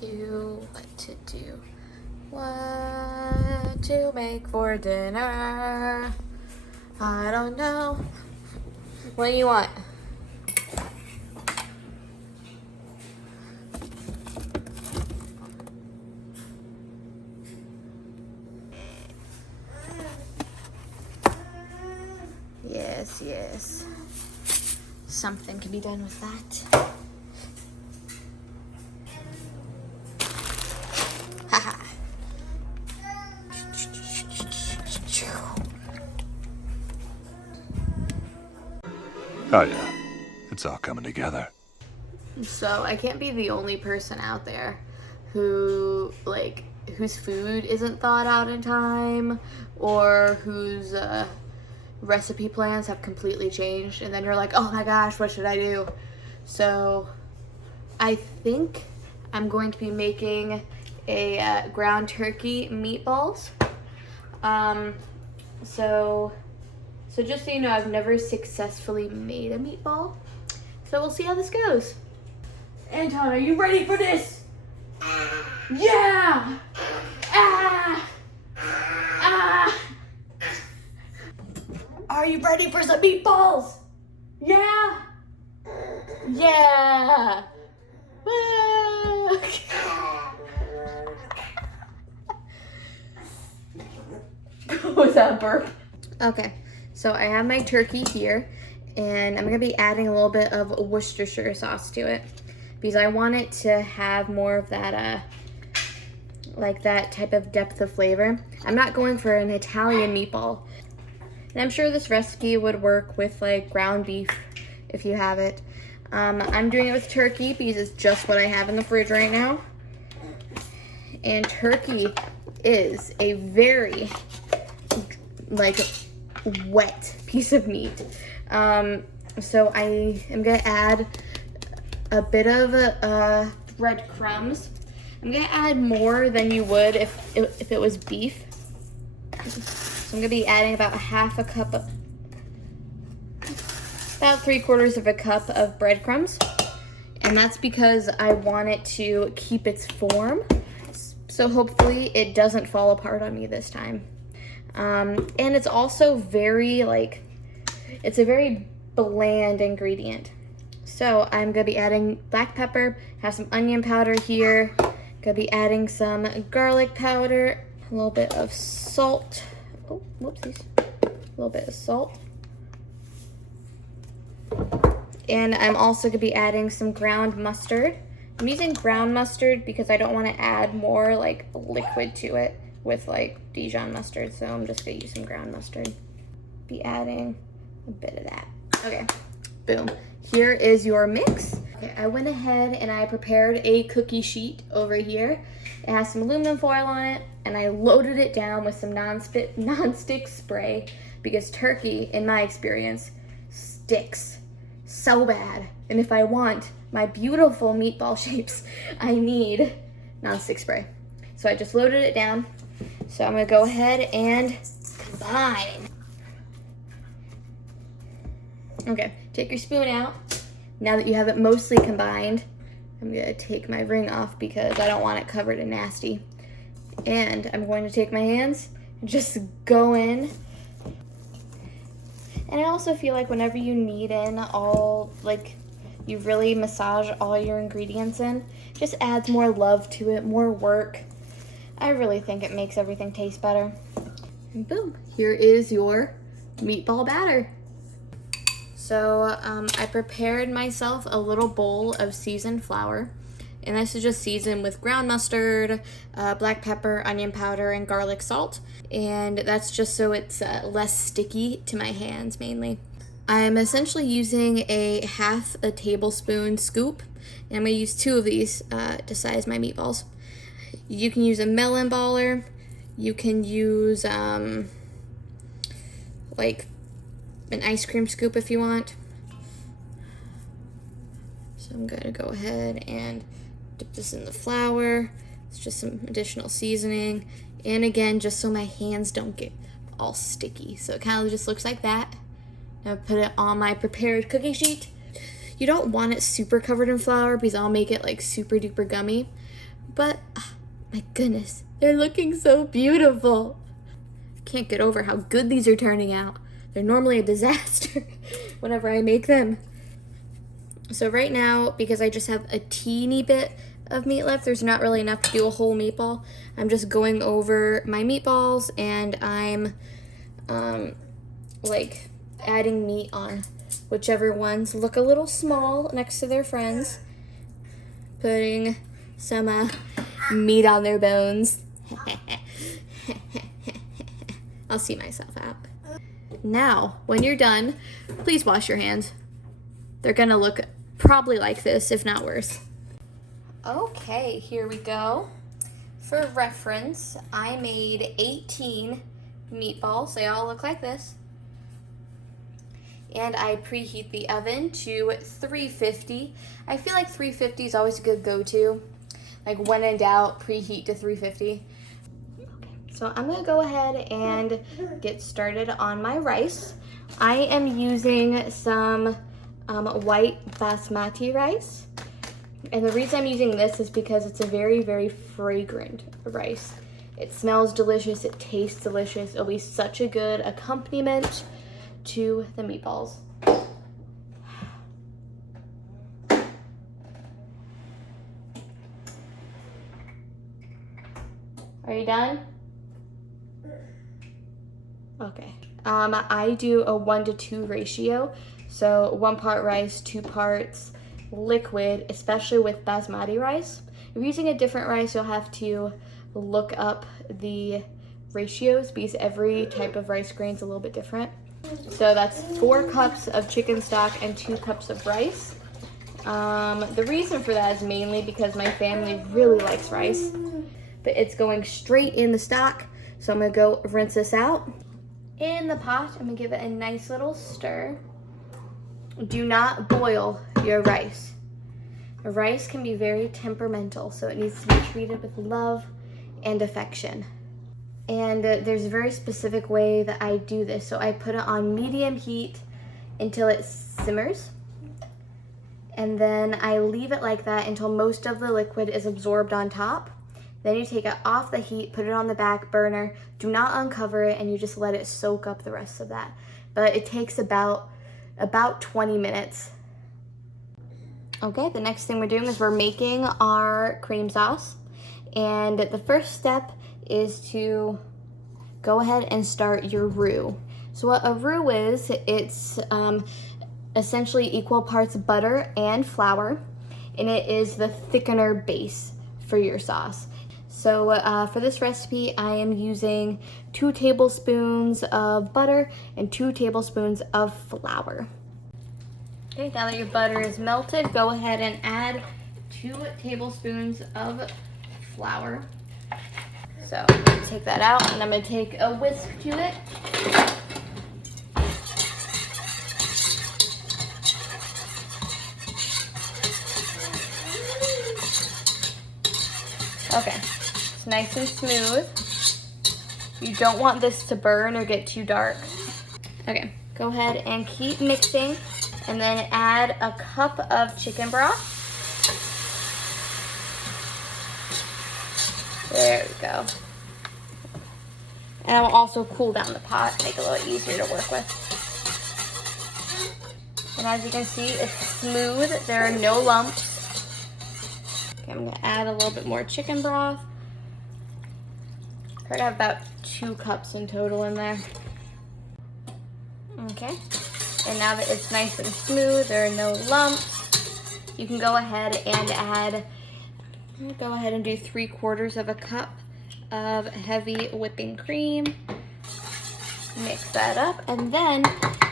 do, what to do, what to make for dinner. I don't know. What do you want? Yes, yes. Something can be done with that. Haha. Oh yeah, it's all coming together. So I can't be the only person out there who whose food isn't thawed out in time, or whose recipe plans have completely changed, and then you're like, oh my gosh, what should I do? So I think I'm going to be making a ground turkey meatballs. So just so you know, I've never successfully made a meatball, so we'll see how this goes. Anton, are you ready for this? Yeah! Ah! Ah! Are you ready for some meatballs? Yeah! Yeah! What was that, a burp? Okay, so I have my turkey here, and I'm gonna be adding a little bit of Worcestershire sauce to it because I want it to have more of that, like that type of depth of flavor. I'm not going for an Italian meatball. And I'm sure this recipe would work with like ground beef if you have it. I'm doing it with turkey because it's just what I have in the fridge right now. And turkey is a very like wet piece of meat. So I am gonna add a bit of breadcrumbs. I'm gonna add more than you would if it was beef. So I'm gonna be adding about half a cup of, about 3/4 of a cup of breadcrumbs. And that's because I want it to keep its form. So hopefully it doesn't fall apart on me this time. And it's also very it's a very bland ingredient. So I'm gonna be adding black pepper, have some onion powder here, gonna be adding some garlic powder, a little bit of salt. Oh, whoopsies. A little bit of salt. And I'm also gonna be adding some ground mustard. I'm using ground mustard because I don't want to add more like liquid to it with like Dijon mustard, so I'm just gonna use some ground mustard. Be adding a bit of that. Okay, boom. Here is your mix. Okay, I went ahead and I prepared a cookie sheet over here. It has some aluminum foil on it, and I loaded it down with some non-stick spray because turkey, in my experience, sticks so bad. And if I want my beautiful meatball shapes, I need non-stick spray. So I just loaded it down. So I'm gonna go ahead and combine. Okay, take your spoon out. Now that you have it mostly combined, I'm gonna take my ring off because I don't want it covered in nasty. And I'm going to take my hands and just go in. And I also feel like whenever you knead in all, like, you really massage all your ingredients in, just adds more love to it, more work. I really think it makes everything taste better. And boom, here is your meatball batter. So I prepared myself a little bowl of seasoned flour, and this is just seasoned with ground mustard, black pepper, onion powder, and garlic salt. And that's just so it's less sticky to my hands mainly. I'm essentially using a half a tablespoon scoop, and I'm gonna use 2 of these to size my meatballs. You can use a melon baller, you can use like an ice cream scoop if you want. So I'm gonna go ahead and dip this in the flour. It's just some additional seasoning. And again, just so my hands don't get all sticky. So it kind of just looks like that. Now put it on my prepared cookie sheet. You don't want it super covered in flour because I'll make it like super duper gummy. But my goodness, they're looking so beautiful. Can't get over how good these are turning out. They're normally a disaster whenever I make them. So right now, because I just have a teeny bit of meat left, there's not really enough to do a whole meatball. I'm just going over my meatballs, and I'm like adding meat on whichever ones look a little small next to their friends. Putting some meat on their bones. I'll see myself out. Now, when you're done, please wash your hands. They're gonna look probably like this, if not worse. Okay, here we go. For reference, I made 18 meatballs. They all look like this. And I preheat the oven to 350. I feel like 350 is always a good go-to. Like when in doubt, preheat to 350. So I'm gonna go ahead and get started on my rice. I am using some white basmati rice. And the reason I'm using this is because it's a very, very fragrant rice. It smells delicious, it tastes delicious. It'll be such a good accompaniment to the meatballs. Are you done? Okay. I do a 1-to-2 ratio. So 1 part rice, 2 parts liquid, especially with basmati rice. If you're using a different rice, you'll have to look up the ratios because every type of rice grain is a little bit different. So that's 4 cups of chicken stock and 2 cups of rice. The reason for that is mainly because my family really likes rice, but it's going straight in the stock. So I'm gonna go rinse this out. In the pot, I'm gonna give it a nice little stir. Do not boil your rice. Rice can be very temperamental, so it needs to be treated with love and affection. And there's a very specific way that I do this. So I put it on medium heat until it simmers. And then I leave it like that until most of the liquid is absorbed on top. Then you take it off the heat, put it on the back burner. Do not uncover it, and you just let it soak up the rest of that. But it takes about 20 minutes. Okay, the next thing we're doing is we're making our cream sauce. And the first step is to go ahead and start your roux. So what a roux is, it's essentially equal parts butter and flour, and it is the thickener base for your sauce. So for this recipe, I am using 2 tablespoons of butter and 2 tablespoons of flour. Okay, now that your butter is melted, go ahead and add 2 tablespoons of flour. So I'm gonna take that out, and I'm gonna take a whisk to it. Okay, it's nice and smooth. You don't want this to burn or get too dark. Okay, go ahead and keep mixing, and then add a cup of chicken broth. There we go. And I will also cool down the pot, make it a little easier to work with. And as you can see, it's smooth. There are no lumps. Okay, I'm gonna add a little bit more chicken broth. I have about 2 cups in total in there. Okay, and now that it's nice and smooth, there are no lumps, you can go ahead and add, go ahead and do 3/4 of a cup of heavy whipping cream. Mix that up, and then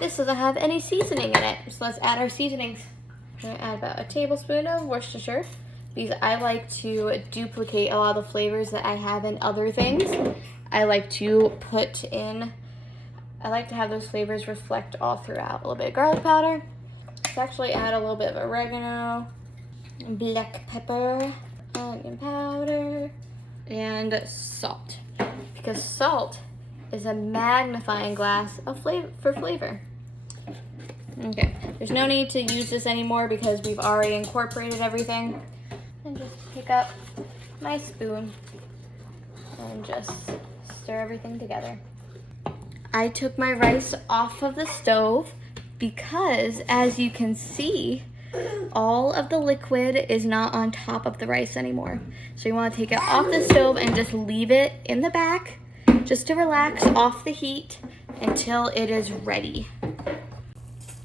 this doesn't have any seasoning in it, so let's add our seasonings. I'm gonna add about a tablespoon of Worcestershire, because I like to duplicate a lot of the flavors that I have in other things. I like to put in, I like to have those flavors reflect all throughout. A little bit of garlic powder. Let's actually add a little bit of oregano, black pepper, onion powder, and salt. Because salt is a magnifying glass of flavor. Okay, there's no need to use this anymore because we've already incorporated everything. And just pick up my spoon and just stir everything together. I took my rice off of the stove because, as you can see, all of the liquid is not on top of the rice anymore. So you want to take it off the stove and just leave it in the back just to relax off the heat until it is ready.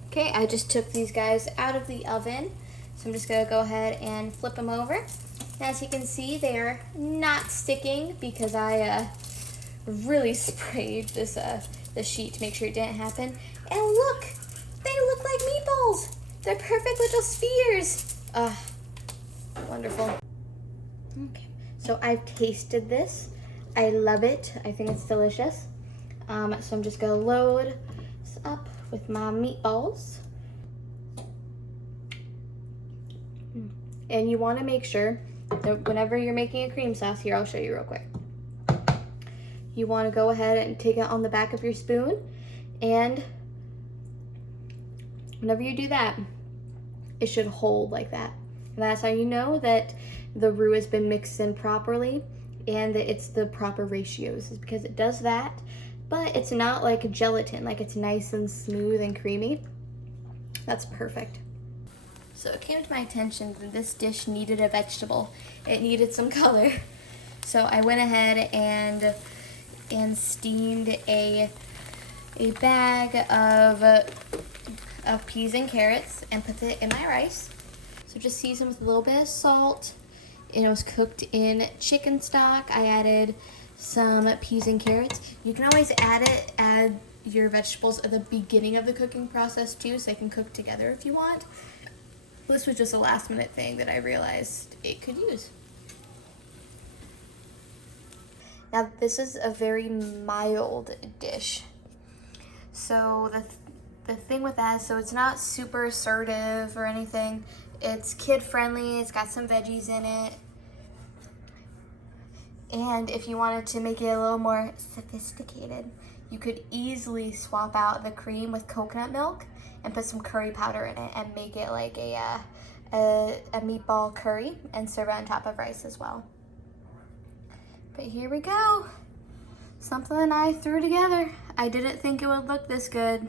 Okay, I just took these guys out of the oven. So I'm just gonna go ahead and flip them over. As you can see, they are not sticking because I really sprayed this the sheet to make sure it didn't happen. And look, they look like meatballs. They're perfect little spheres. Wonderful. Okay, so I've tasted this. I love it. I think it's delicious. So I'm just gonna load this up with my meatballs. And you want to make sure that whenever you're making a cream sauce, here I'll show you real quick. You want to go ahead and take it on the back of your spoon, and whenever you do that, it should hold like that. And that's how you know that the roux has been mixed in properly and that it's the proper ratios, is because it does that, but it's not like gelatin, like it's nice and smooth and creamy. That's perfect. So it came to my attention that this dish needed a vegetable. It needed some color. So I went ahead and steamed a bag of peas and carrots and put it in my rice. So just seasoned with a little bit of salt. It was cooked in chicken stock. I added some peas and carrots. You can always add your vegetables at the beginning of the cooking process too, so they can cook together if you want. This was just a last minute thing that I realized it could use. Now this is a very mild dish. So the thing with that, so it's not super assertive or anything. It's kid friendly, it's got some veggies in it. And if you wanted to make it a little more sophisticated, you could easily swap out the cream with coconut milk and put some curry powder in it and make it like a meatball curry and serve it on top of rice as well. But here we go. Something I threw together. I didn't think it would look this good.